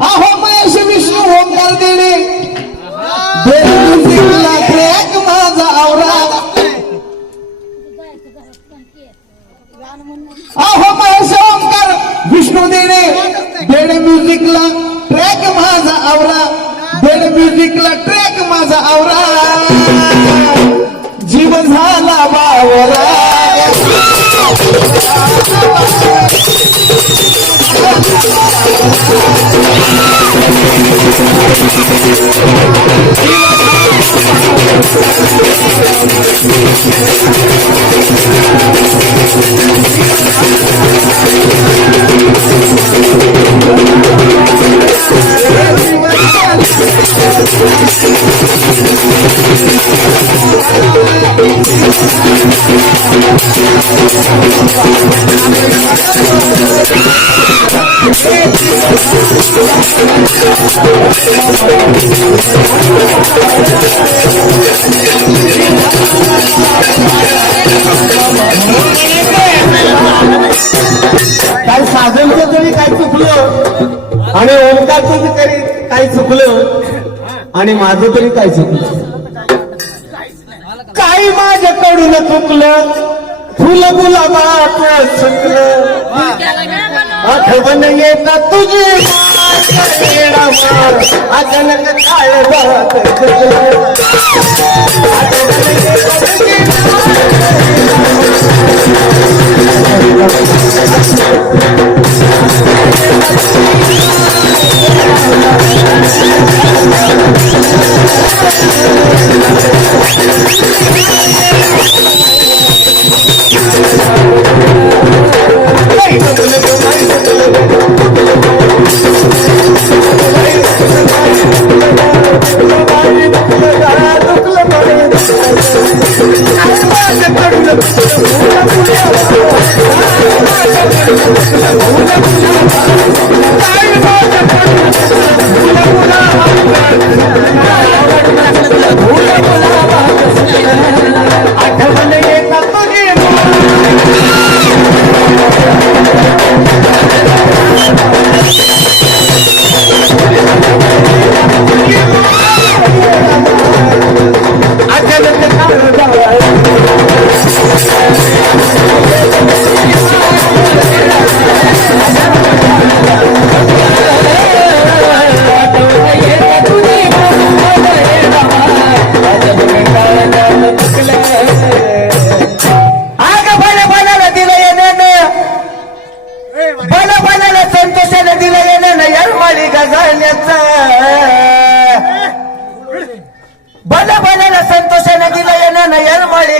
अहो महेश विष्णू होमकार देणे. माझा आवरा. अहो महेश ओंकार विष्णू देणे. बेड म्युझिकला ट्रॅक माझा आवरा. बेड म्युझिकला ट्रॅक माझा आवरा. चुकलं. आणि ओमकारचं तरी काय चुकलं. आणि माझं तरी काय चुकलं. काही माझ्याकडून चुकलं. फुल गुलाबात चुकलं आठवण येत तुझी? अचानक काय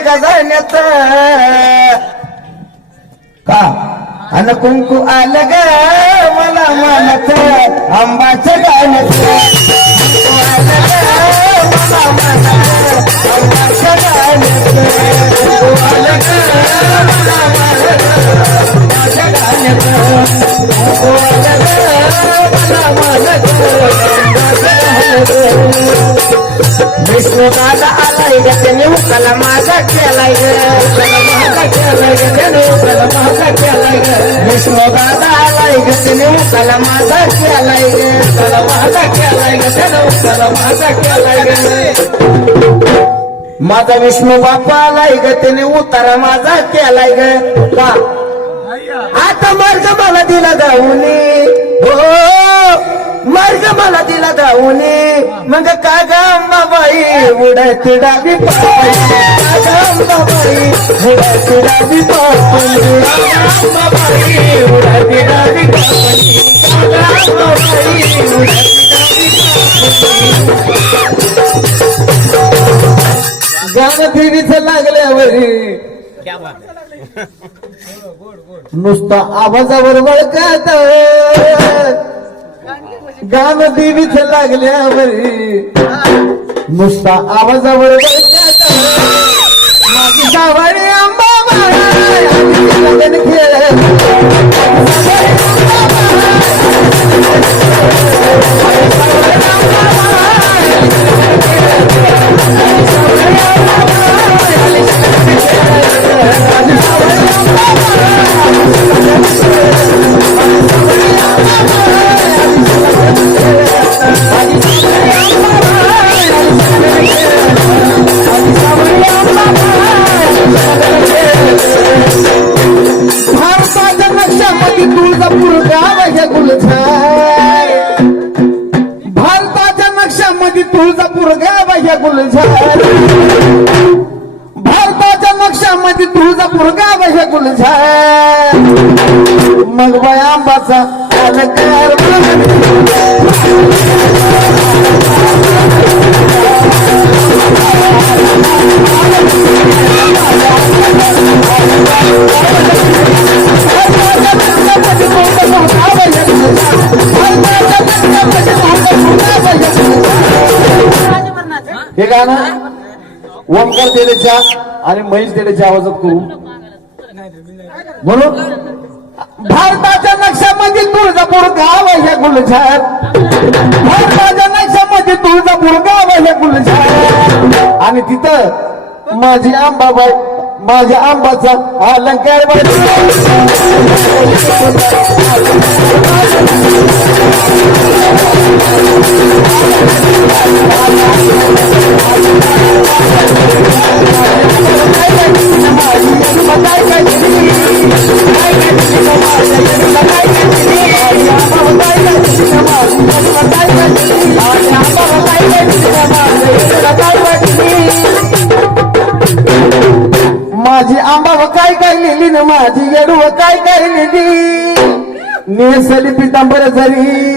यरमाळी का? अन कुंकू आलं ग मला मानत. आंबाचं गाणं. आलं ग मला मानत आंबाचं गाणं आलं ग मला मानत गाणं आलं ग मला मानत. विष्णू दादा आलाय माझा केलाय माझा केलाय माझा केलाय ग दादा आलाय ग त्याने माझा केलाय ग माझा केलाय ग त्याने माझा केलाय माझा विष्णू बाप्पा आलाय ग त्याने उतारा माझा केलाय ग का आता मार्ग मला दिला जाऊने। हो। मार्ग मला दिला जाऊने मग का ग अंबाबाई उडत डाबी पापी का ग अंबाबाई उडत डाबी पापी अंबाबाई उडत डाबी पापी का ग अंबाबाई उडत गाणं देवीचं लागल्यावर. नुसता आवाजावर वळखात. गाण देवीच लागल्यावर नुसता आवाजावर माझी सावळी आंबा खेळ नक्षामध्ये तुळजापूर गाव आहे गुलझार मग बाय आंबाचा अलकार हे गाणं ओमकार तेडेच्या आणि महेश देण्याच्या आवाजात करू. म्हणून भारताच्या नक्षामध्ये तुळजापूर गाव आहे गुलझार भारताच्या नक्षामध्ये तुळजापूर गाव आहे गुलझार आणि तिथं माझी आंबाबाई माझ्या आंबाचा अलंकार माझी आंबाव काय काय लिहिली ना माझी येडू काय काय लिहिली? नेसली पितांबर जरी.